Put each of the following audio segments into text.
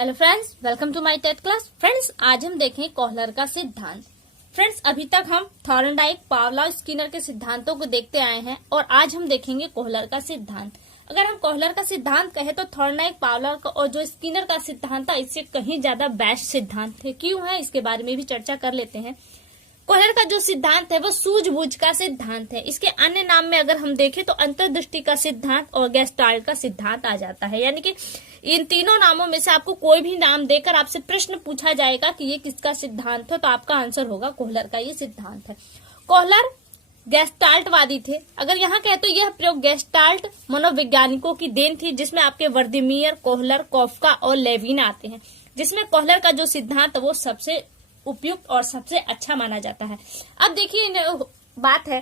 Hello friends, welcome to my TET class. Friends, आज हम देखें कोहलर का सिद्धांत। फ्रेंड्स, अभी तक हम थॉर्नडाइक, पावलोव, स्किनर के सिद्धांतों को देखते आए हैं और आज हम देखेंगे कोहलर का सिद्धांत। अगर हम कोहलर का सिद्धांत कहें तो थॉर्नडाइक, पावलोव का और जो स्किनर का सिद्धांत था इससे कहीं ज्यादा बेस्ट सिद्धांत थे। क्यों है इसके बारे में भी चर्चा कर लेते हैं। कोहलर का जो सिद्धांत है वो सूझबूझ का सिद्धांत है। इसके अन्य नाम में अगर हम देखें तो अंतर्दृष्टि का सिद्धांत और गेस्टाल्ट का सिद्धांत आ जाता है। यानी कि इन तीनों नामों में से आपको कोई भी नाम देकर आपसे प्रश्न पूछा जाएगा कि ये किसका सिद्धांत है, तो आपका आंसर होगा कोहलर का ये सिद्धांत है। कोहलर गेस्टाल्टवादी थे। अगर यहाँ कहे तो यह प्रयोग गेस्टाल्ट मनोवैज्ञानिकों की देन थी, जिसमें आपके वर्दीमियर, कोहलर, कॉफका और लेविन आते हैं, जिसमें कोहलर का जो सिद्धांत है वो सबसे उपयुक्त और सबसे अच्छा माना जाता है। अब देखिए, बात है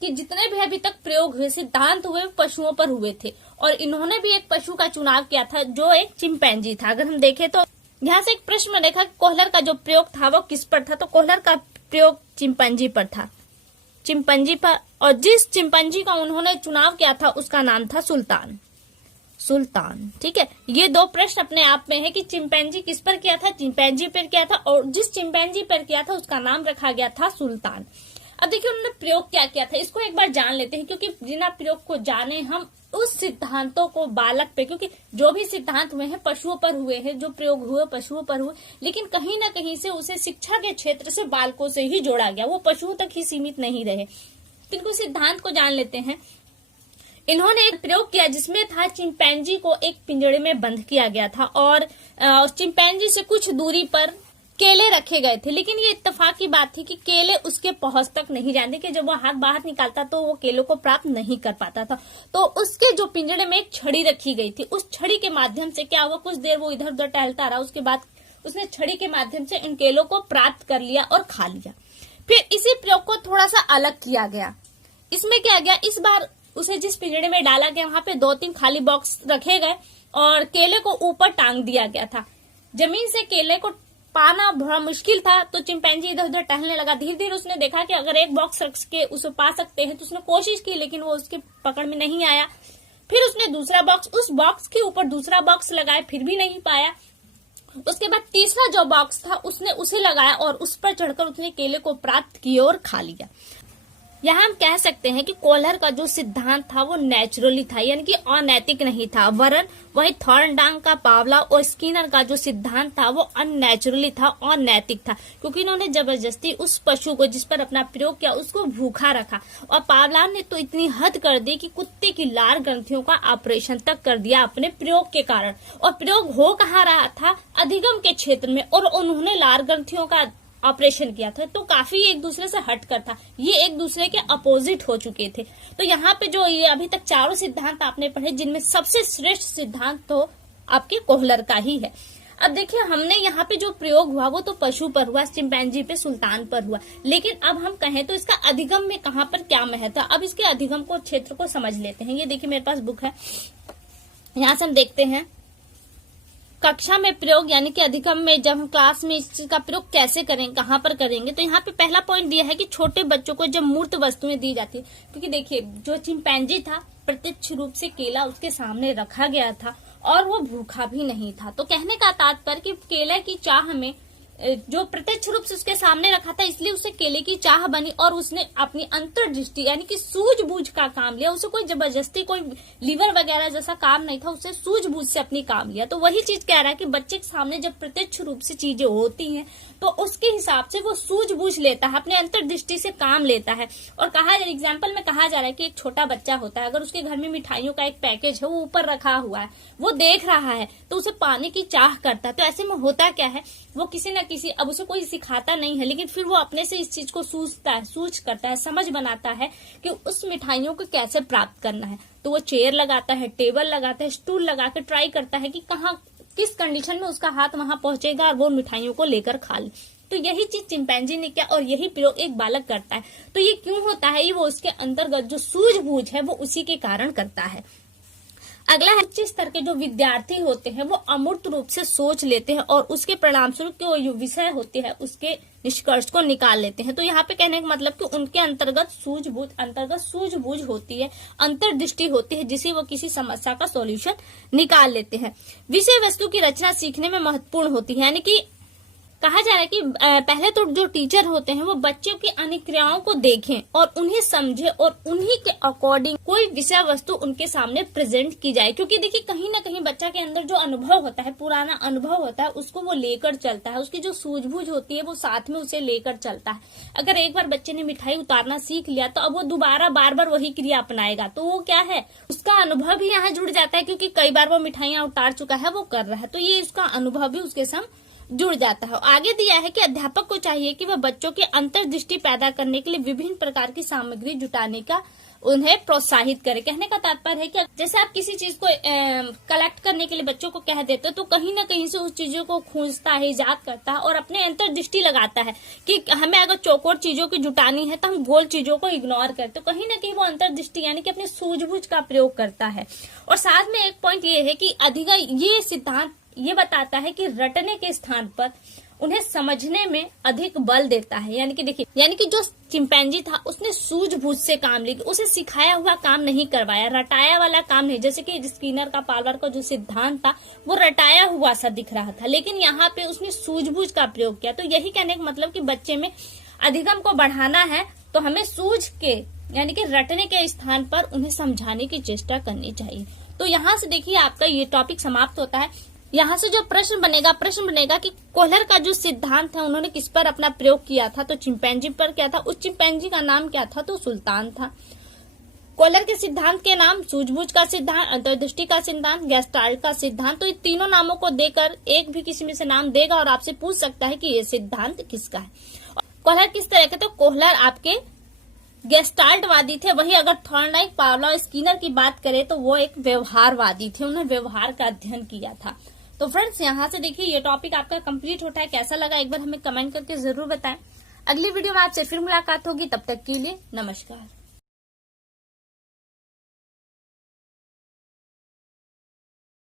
कि जितने भी अभी तक प्रयोग हुए, सिद्धांत हुए, पशुओं पर हुए थे और इन्होंने भी एक पशु का चुनाव किया था जो एक चिंपैंजी था। अगर हम देखें तो यहाँ से एक प्रश्न देखा, कोहलर का जो प्रयोग था वो किस पर था, तो कोहलर का प्रयोग चिंपैंजी पर था, चिंपैंजी पर। और जिस चिंपैंजी का उन्होंने चुनाव किया था उसका नाम था सुल्तान। ठीक है। ये दो प्रश्न अपने आप में है कि चिंपैंजी किस पर किया था, चिंपैंजी पर किया था, और जिस चिंपैंजी पर किया था उसका नाम रखा गया था सुल्तान। अब देखिए उन्होंने प्रयोग क्या किया था, इसको एक बार जान लेते हैं, क्योंकि बिना प्रयोग को जाने हम उस सिद्धांतों को बालक पे, क्योंकि जो भी सिद्धांत हुए हैं पशुओं पर हुए हैं, जो प्रयोग हुए पशुओं पर हुए, लेकिन कहीं ना कहीं से उसे शिक्षा के क्षेत्र से बालकों से ही जोड़ा गया, वो पशुओं तक ही सीमित नहीं रहे। तो इनको सिद्धांत को जान लेते हैं। इन्होंने एक प्रयोग किया जिसमें था चिंपैंजी को एक पिंजड़े में बंद किया गया था और चिंपैंजी से कुछ दूरी पर केले रखे गए थे। लेकिन ये इत्तेफाक की बात थी कि केले उसके पहुंच तक नहीं जाते, कि जब वो हाथ बाहर निकालता तो वो केलों को प्राप्त नहीं कर पाता था। तो उसके जो पिंजड़े में एक छड़ी रखी गई थी, उस छड़ी के माध्यम से क्या हुआ, कुछ देर वो इधर उधर टहलता रहा, उसके बाद उसने छड़ी के माध्यम से इन केलों को प्राप्त कर लिया और खा लिया। फिर इसी प्रयोग को थोड़ा सा अलग किया गया। इसमें क्या गया, इस बार उसे जिस पिंजड़े में डाला गया वहां पे 2-3 खाली बॉक्स रखे गए और केले को ऊपर टांग दिया गया था। जमीन से केले को पाना बड़ा मुश्किल था, तो चिंपैंजी इधर उधर टहलने लगा। धीरे धीरे उसने देखा कि अगर एक बॉक्स रख के उसे पा सकते हैं, तो उसने कोशिश की, लेकिन वो उसके पकड़ में नहीं आया। फिर उसने दूसरा बॉक्स, उस बॉक्स के ऊपर दूसरा बॉक्स लगाया, फिर भी नहीं पाया। उसके बाद तीसरा जो बॉक्स था उसने उसे लगाया और उस पर चढ़कर उसने केले को प्राप्त किया और खा लिया। यहाँ हम कह सकते हैं कि कोहलर का जो सिद्धांत था वो नेचुरली था, यानी कि अनैतिक नहीं था। वरन वही थॉर्नडाइक का, पावलोव और स्किनर का जो सिद्धांत था वो अननेचुरली था, अनैतिक था, क्योंकि इन्होंने जबरदस्ती उस पशु को जिस पर अपना प्रयोग किया उसको भूखा रखा। और पावलोव ने तो इतनी हद कर दी कि कुत्ते की लार ग्रंथियों का ऑपरेशन तक कर दिया अपने प्रयोग के कारण। और प्रयोग हो कहाँ रहा था, अधिगम के क्षेत्र में, और उन्होंने लार ग्रंथियों का ऑपरेशन किया था। तो काफी एक दूसरे से हटकर था, ये एक दूसरे के अपोजिट हो चुके थे। तो यहाँ पे जो ये अभी तक चारों सिद्धांत आपने पढ़े, जिनमें सबसे श्रेष्ठ सिद्धांत तो आपके कोहलर का ही है। अब देखिए, हमने यहाँ पे जो प्रयोग हुआ वो तो पशु पर हुआ, चिंपैंजी पे, सुल्तान पर हुआ, लेकिन अब हम कहें तो इसका अधिगम में कहाँ पर क्या महत्व है। अब इसके अधिगम को, क्षेत्र को समझ लेते हैं। ये देखिए मेरे पास बुक है, यहाँ से हम देखते हैं कक्षा में प्रयोग, यानी कि अधिगम में जब हम क्लास में इस चीज का प्रयोग कैसे करेंगे, कहाँ पर करेंगे। तो यहाँ पे पहला पॉइंट दिया है कि छोटे बच्चों को जब मूर्त वस्तुएं दी जाती है, क्योंकि देखिए जो चिंपैंजी था प्रत्यक्ष रूप से केला उसके सामने रखा गया था और वो भूखा भी नहीं था। तो कहने का तात्पर्य कि केले की चाह में, जो प्रत्यक्ष रूप से उसके सामने रखा था, इसलिए उसे केले की चाह बनी और उसने अपनी अंतर्दृष्टि यानी कि सूझबूझ का काम लिया। उसे कोई जबरदस्ती, कोई लीवर वगैरह जैसा काम नहीं था, उसे सूझबूझ से अपनी काम लिया। तो वही चीज कह रहा है कि बच्चे के सामने जब प्रत्यक्ष रूप से चीजें होती हैं तो उसके हिसाब से वो सूझबूझ लेता है, अपने अंतर्दृष्टि से काम लेता है। और कहा एग्जाम्पल में कहा जा रहा है कि एक छोटा बच्चा होता है, अगर उसके घर में मिठाइयों का एक पैकेज है, वो ऊपर रखा हुआ है, वो देख रहा है तो उसे पाने की चाह करता है। तो ऐसे में होता क्या है, वो किसी न किसी, अब उसे कोई सिखाता नहीं है, लेकिन फिर वो अपने से इस चीज को सूझ करता है, समझ बनाता है कि उस मिठाइयों को कैसे प्राप्त करना है। तो वो चेयर लगाता है, टेबल लगाता है, स्टूल लगा के ट्राई करता है कि कहाँ, किस कंडीशन में उसका हाथ वहां पहुंचेगा और वो मिठाइयों को लेकर खा ले। तो यही चीज चिंपैंजी ने किया और यही प्रयोग एक बालक करता है। तो ये क्यों होता है, ये वो उसके अंतर्गत जो सूझबूझ है वो उसी के कारण करता है। अगला है उच्च स्तर के जो विद्यार्थी होते हैं वो अमूर्त रूप से सोच लेते हैं और उसके परिणाम स्वरूप जो विषय होते हैं उसके निष्कर्ष को निकाल लेते हैं। तो यहाँ पे कहने का मतलब कि उनके अंतर्गत सूझबूझ होती है, अंतर्दृष्टि होती है, जिसे वो किसी समस्या का सॉल्यूशन निकाल लेते हैं। विषय वस्तु की रचना सीखने में महत्वपूर्ण होती है, यानी कि कहा जा रहा है कि पहले तो जो टीचर होते हैं वो बच्चों की अनुक्रियाओं को देखें और उन्हें समझे और उन्हीं के अकॉर्डिंग कोई विषय वस्तु उनके सामने प्रेजेंट की जाए। क्योंकि देखिए कहीं ना कहीं बच्चा के अंदर जो अनुभव होता है, पुराना अनुभव होता है, उसको वो लेकर चलता है, उसकी जो सूझबूझ होती है वो साथ में उसे लेकर चलता है। अगर एक बार बच्चे ने मिठाई उतारना सीख लिया तो अब वो दोबारा बार बार वही क्रिया अपनाएगा, तो वो क्या है, उसका अनुभव भी यहाँ जुड़ जाता है, क्योंकि कई बार वो मिठाइयां उतार चुका है, वो कर रहा है, तो ये उसका अनुभव भी उसके संग जुड़ जाता है। आगे दिया है कि अध्यापक को चाहिए कि वह बच्चों की अंतर्दृष्टि पैदा करने के लिए विभिन्न प्रकार की सामग्री जुटाने का उन्हें प्रोत्साहित करे। कहने का तात्पर्य है कि जैसे आप किसी चीज को कलेक्ट करने के लिए बच्चों को कह देते हो तो कहीं ना कहीं से उस चीजों को खोजता है, इजाद करता है और अपने अंतर्दृष्टि लगाता है कि हमें अगर चौकोर चीजों की जुटानी है तो हम गोल चीजों को इग्नोर करते, तो कहीं ना कहीं वो अंतर्दृष्टि यानी कि अपनी सूझबूझ का प्रयोग करता है। और साथ में एक पॉइंट ये है कि ये सिद्धांत ये बताता है कि रटने के स्थान पर उन्हें समझने में अधिक बल देता है। यानी कि देखिए, यानी कि जो चिंपैंजी था उसने सूझबूझ से काम लिया, उसे सिखाया हुआ काम नहीं करवाया, रटाया वाला काम नहीं। जैसे कि स्किनर का पावलर का जो सिद्धांत था वो रटाया हुआ सा दिख रहा था, लेकिन यहाँ पे उसने सूझबूझ का प्रयोग किया। तो यही कहने का मतलब कि बच्चे में अधिगम को बढ़ाना है तो हमें सूझ के यानी कि रटने के स्थान पर उन्हें समझाने की चेष्टा करनी चाहिए। तो यहाँ से देखिए आपका ये टॉपिक समाप्त होता है। यहाँ से जो प्रश्न बनेगा कि कोहलर का जो सिद्धांत है उन्होंने किस पर अपना प्रयोग किया था, तो चिंपैंजी पर किया था। उस चिंपैंजी का नाम क्या था, तो सुल्तान था। कोहलर के सिद्धांत के नाम सूझबूझ का सिद्धांत, अंतर्दृष्टि का सिद्धांत, गेस्टाल्ट का सिद्धांत। तो ये तीनों नामों को देकर एक भी किसी में से नाम देगा और आपसे पूछ सकता है कि ये सिद्धांत किसका है। कोहलर किस तरह के, तो कोहलर आपके गेस्टाल्टवादी थे। वही अगर थॉर्नडाइक, पावलोव, स्किनर की बात करें तो वो एक व्यवहारवादी थे, उन्होंने व्यवहार का अध्ययन किया था। तो फ्रेंड्स यहाँ से देखिए ये टॉपिक आपका कंप्लीट होता है। कैसा लगा एक बार हमें कमेंट करके जरूर बताएं। अगली वीडियो में आपसे फिर मुलाकात होगी, तब तक के लिए नमस्कार।